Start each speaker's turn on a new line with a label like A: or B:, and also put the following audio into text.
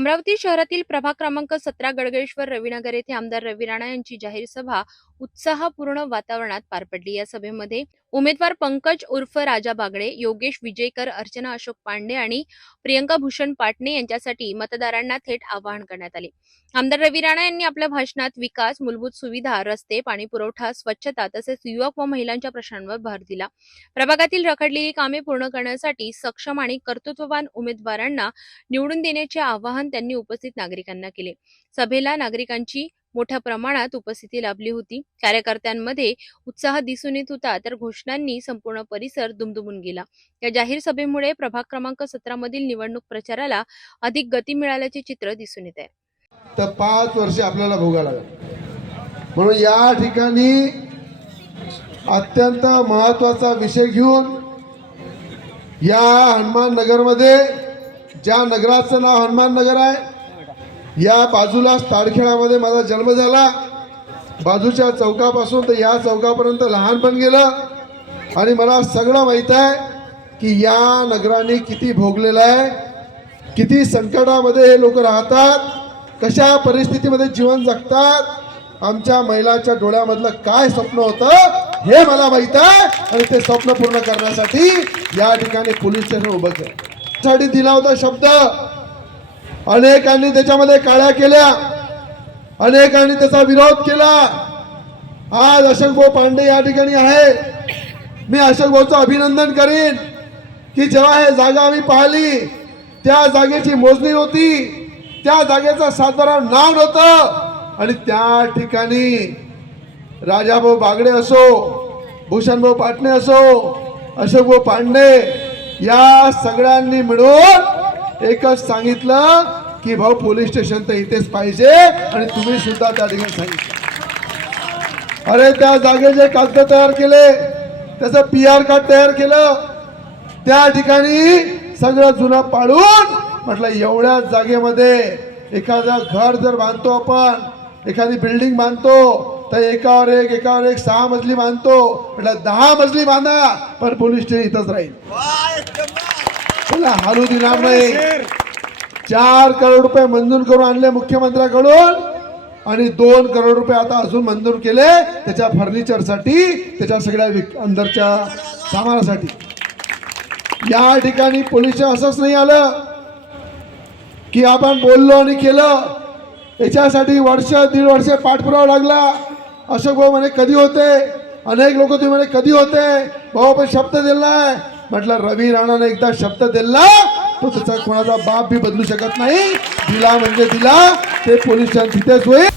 A: अमरावती शहरातील प्रभाग क्रमांक सतरा गडगेश्वर रविनगर येथे आमदार रवी राणा यांची जाहीर सभा उत्साहपूर्ण वातावरणात पार पडली. या सभेमध्ये उमेदवार पंकज उर्फ राजा बागडे योगेश विजयकर अर्चना अशोक पांडे आणि प्रियंका भूषण पाटणे यांच्यासाठी मतदारांना थेट आवाहन करण्यात आले. आमदार रवी राणा यांनी आपल्या भाषणात विकास मूलभूत सुविधा रस्ते पाणी पुरवठा स्वच्छता तसेच युवक व महिलांच्या प्रश्नांवर भर दिला. प्रभागातील रखडलेली कामे पूर्ण करण्यासाठी सक्षम आणि कर्तृत्ववान उमेदवारांना निवडून देण्याचे आवाहन त्यांनी उपस्थित नागरिकांना केले. सभेला नागरिकांची मोठ्या प्रमाणात उपस्थिती लाभली होती. कार्यकर्त्यांमध्ये उत्साह दिसून येत होता तर घोषणांनी संपूर्ण परिसर दुमदुमून गेला. या जाहीर सभेमुळे प्रभाग क्रमांक सतरा मधील निवडणूक प्रचाराला अधिक गती मिळाल्याचे चित्र दिसून येत आहे.
B: तर पाच वर्षे आपल्याला भोगायला म्हणून या ठिकाणी अत्यंत महत्त्वाचा विषय घेऊन या हनुमान नगरमध्ये ज्या नगराचं नाव हनुमान नगर आहे या बाजूला तारखेळामध्ये माझा जन्म झाला. बाजूच्या चौकापासून तर या चौकापर्यंत लहानपण गेलं. आणि मला सगळं माहीत आहे की या नगराने किती भोगलेलं आहे किती संकटामध्ये हे लोक राहतात कशा परिस्थितीमध्ये जीवन जगतात आमच्या महिलाच्या डोळ्यामधलं काय स्वप्न होतं हे मला माहीत आहे. आणि ते स्वप्न पूर्ण करण्यासाठी या ठिकाणी पोलीस स्टेशन उभं केलं. साठी दिला होता शब्द अनेकांनी त्याच्यामध्ये काळ्या केल्या. अनेकांनी त्याचा विरोध केला. आज अशोक भाऊ पांडे या ठिकाणी आहे. मी अशोक भाऊचं अभिनंदन करीन की जेव्हा हे जागा आम्ही पाहिली त्या जागेची मोजणी होती. त्या जागेचं साधारण नाव नव्हतं. आणि त्या ठिकाणी राजाभाऊ बागडे असो भूषणभाऊ पाटणे असो अशोकभाऊ पांडे या सगळ्यांनी मिळून एकच सांगितलं की भाऊ पोलीस स्टेशन तर इथेच पाहिजे आणि तुम्ही सुद्धा त्या ठिकाणी सांगितलं. अरे त्या जागेचे कागद तयार केले त्याचं पी आर कार्ड तयार केलं त्या ठिकाणी सगळं जुनं पाडून म्हटलं एवढ्या जागेमध्ये एखादं घर जर बांधतो आपण एखादी बिल्डिंग बांधतो तर एकावर एक एकावर एक सहा मजली बांधतो म्हटलं दहा मजली बांधा पण पोलीस स्टेशन इथंच राहील. त्याला हालू देणार नाही चार करोड रुपये मंजूर करून आणले मुख्यमंत्र्याकडून आणि दोन करोड रुपये आता अजून मंजूर केले त्याच्या फर्निचरसाठी त्याच्या सगळ्या विक- अंदरच्या सामानासाठी. या ठिकाणी पोलीस असंच नाही आलं की आपण बोललो आणि केलं. याच्यासाठी वर्ष दीड वर्ष पाठपुरावा लागला. अशोक भाऊ म्हणे कधी होते? अनेक लोक तुम्ही म्हणे कधी होते? भाऊ पण शब्द दिलाय म्हटलं रवी राणाने एकदा शब्द दिला तो त्याचा कोणाचा बाप बी बदलू शकत नाही. दिला म्हणजे दिला ते पोलिसांची तिथेच होईल.